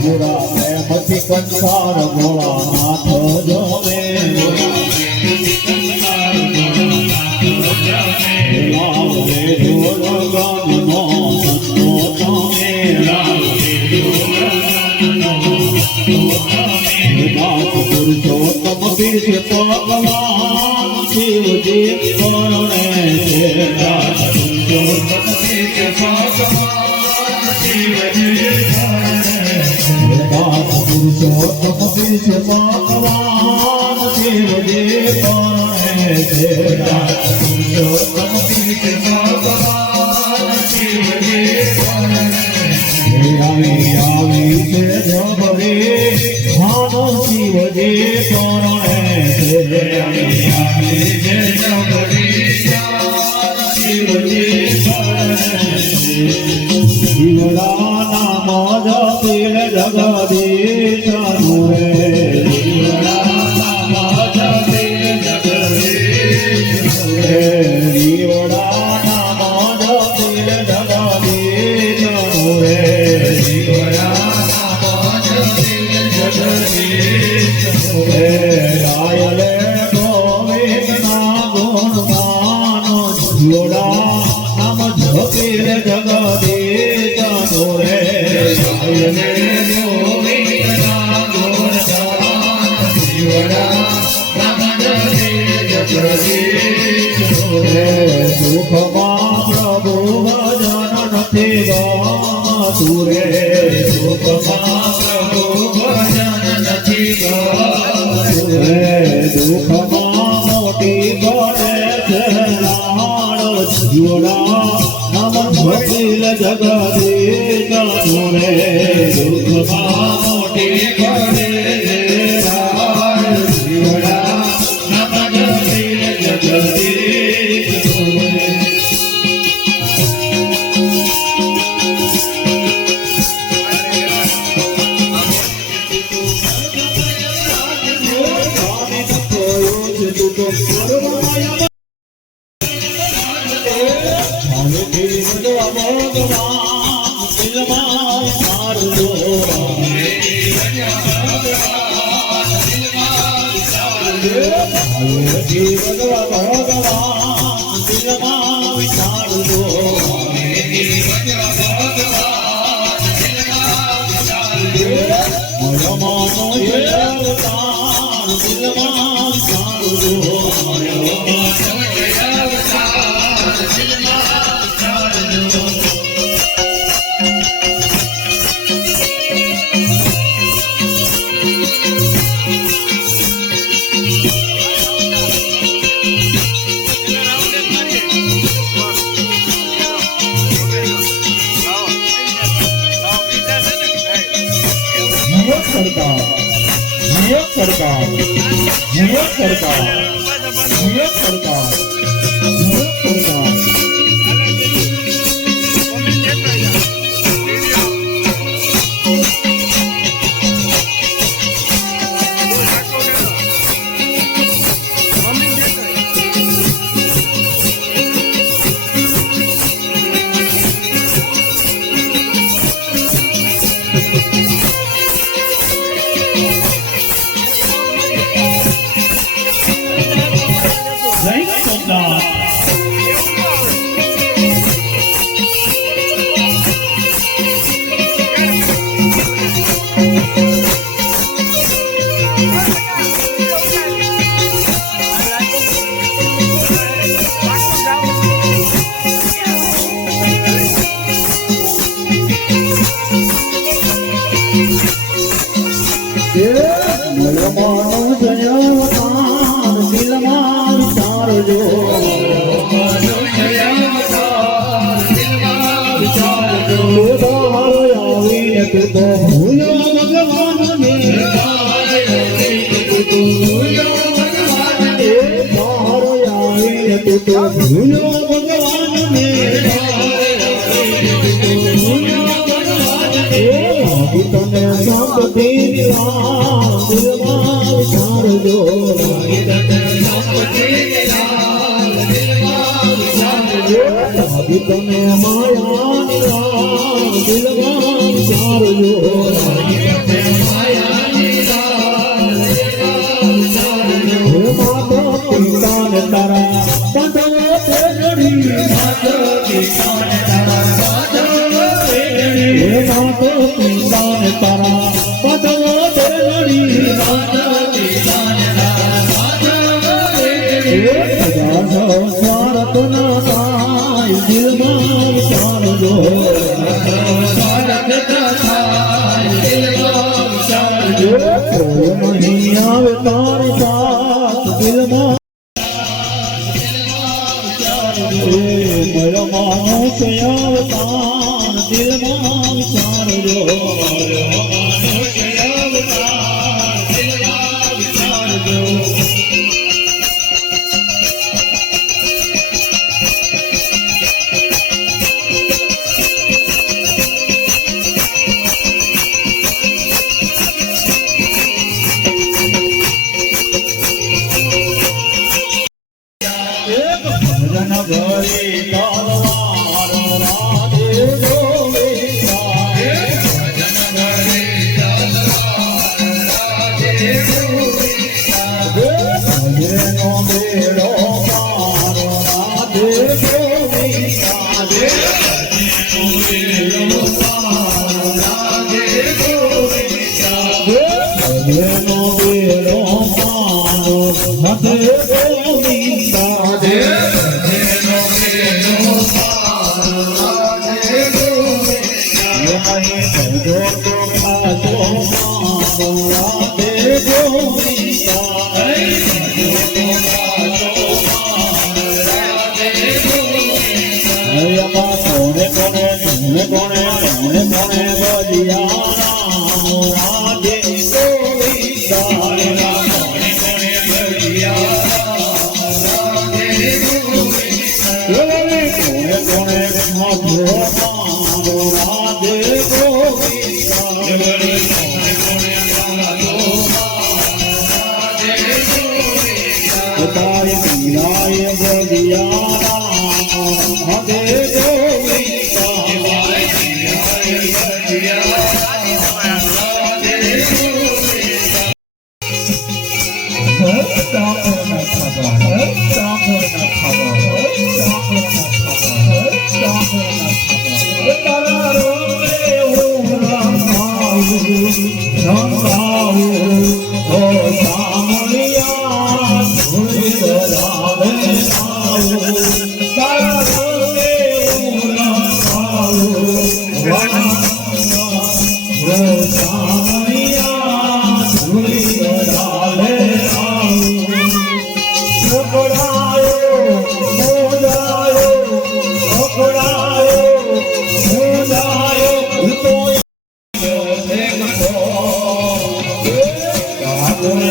પૂરા પ્રેમથી કંસાર ભોળા નાથ જોવે લાવે જોર ગામનો સંતો તમે નાથ પુરુષોત્તમ પીર ભગવાન શિવજી પરણે છે નાથ પુરુષોત્તમ પીર નાથ પુરુષોત્તમ પીર ભગવાન શિવજી પરણે છે નાથ પુરુષોત્તમ પીર ભગવાન શિવજી આવી આવી છે જબરી ભાનો શિવજી પરણે છે આવી આવી আমাদের ગમતું રે સુખમાં પ્રભુ ભજન નથી ગમતું રે દુઃખમાં મોટી કરે છે 我就是个萝卜王。નિયોગ સરકાર તું ભૂલો આવીને તું તો ભૂલો વિચારજો તને માયા દિલા દિલમાં વિચારજો હે માતા પિતાને તારા પંથો તે ઘડી હે માતા પિતાને તારા સ્વાર્થ ના થાય દિલમાં આવે તારી સાથ દિલમાં માનુષ અવતાર દિલમાં વિચારજો એક પાર બે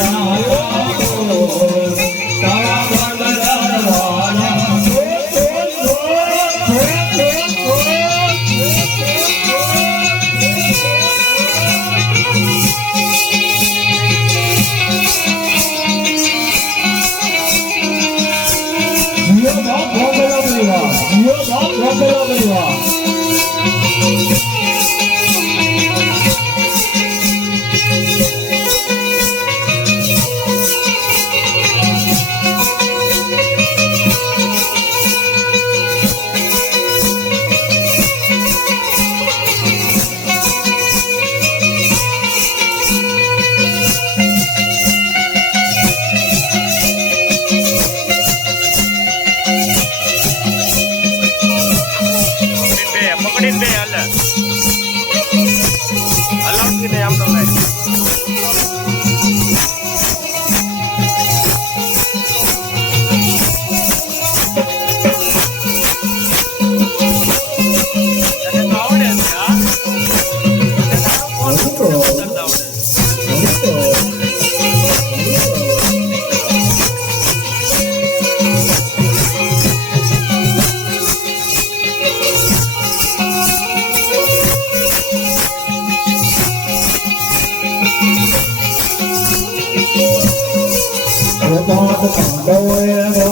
con con đôi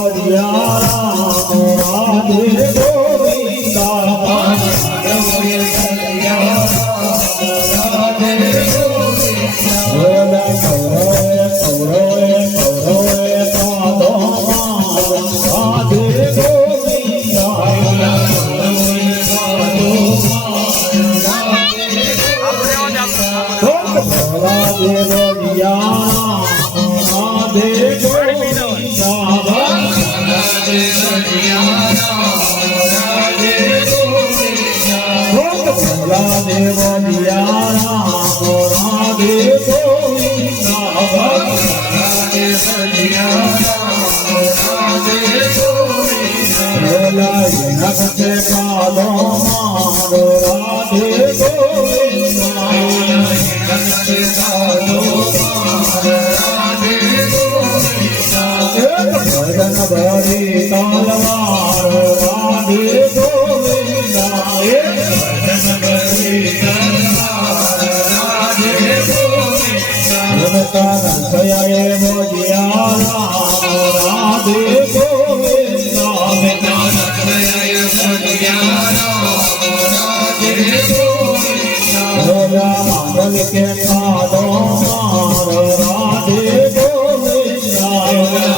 કે કાદો મારો રાધે ગોવિંદા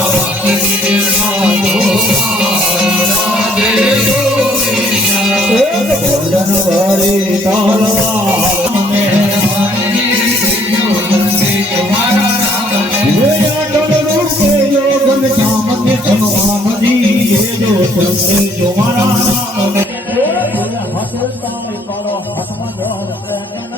ભજન ભરી તલવાર હાથમાં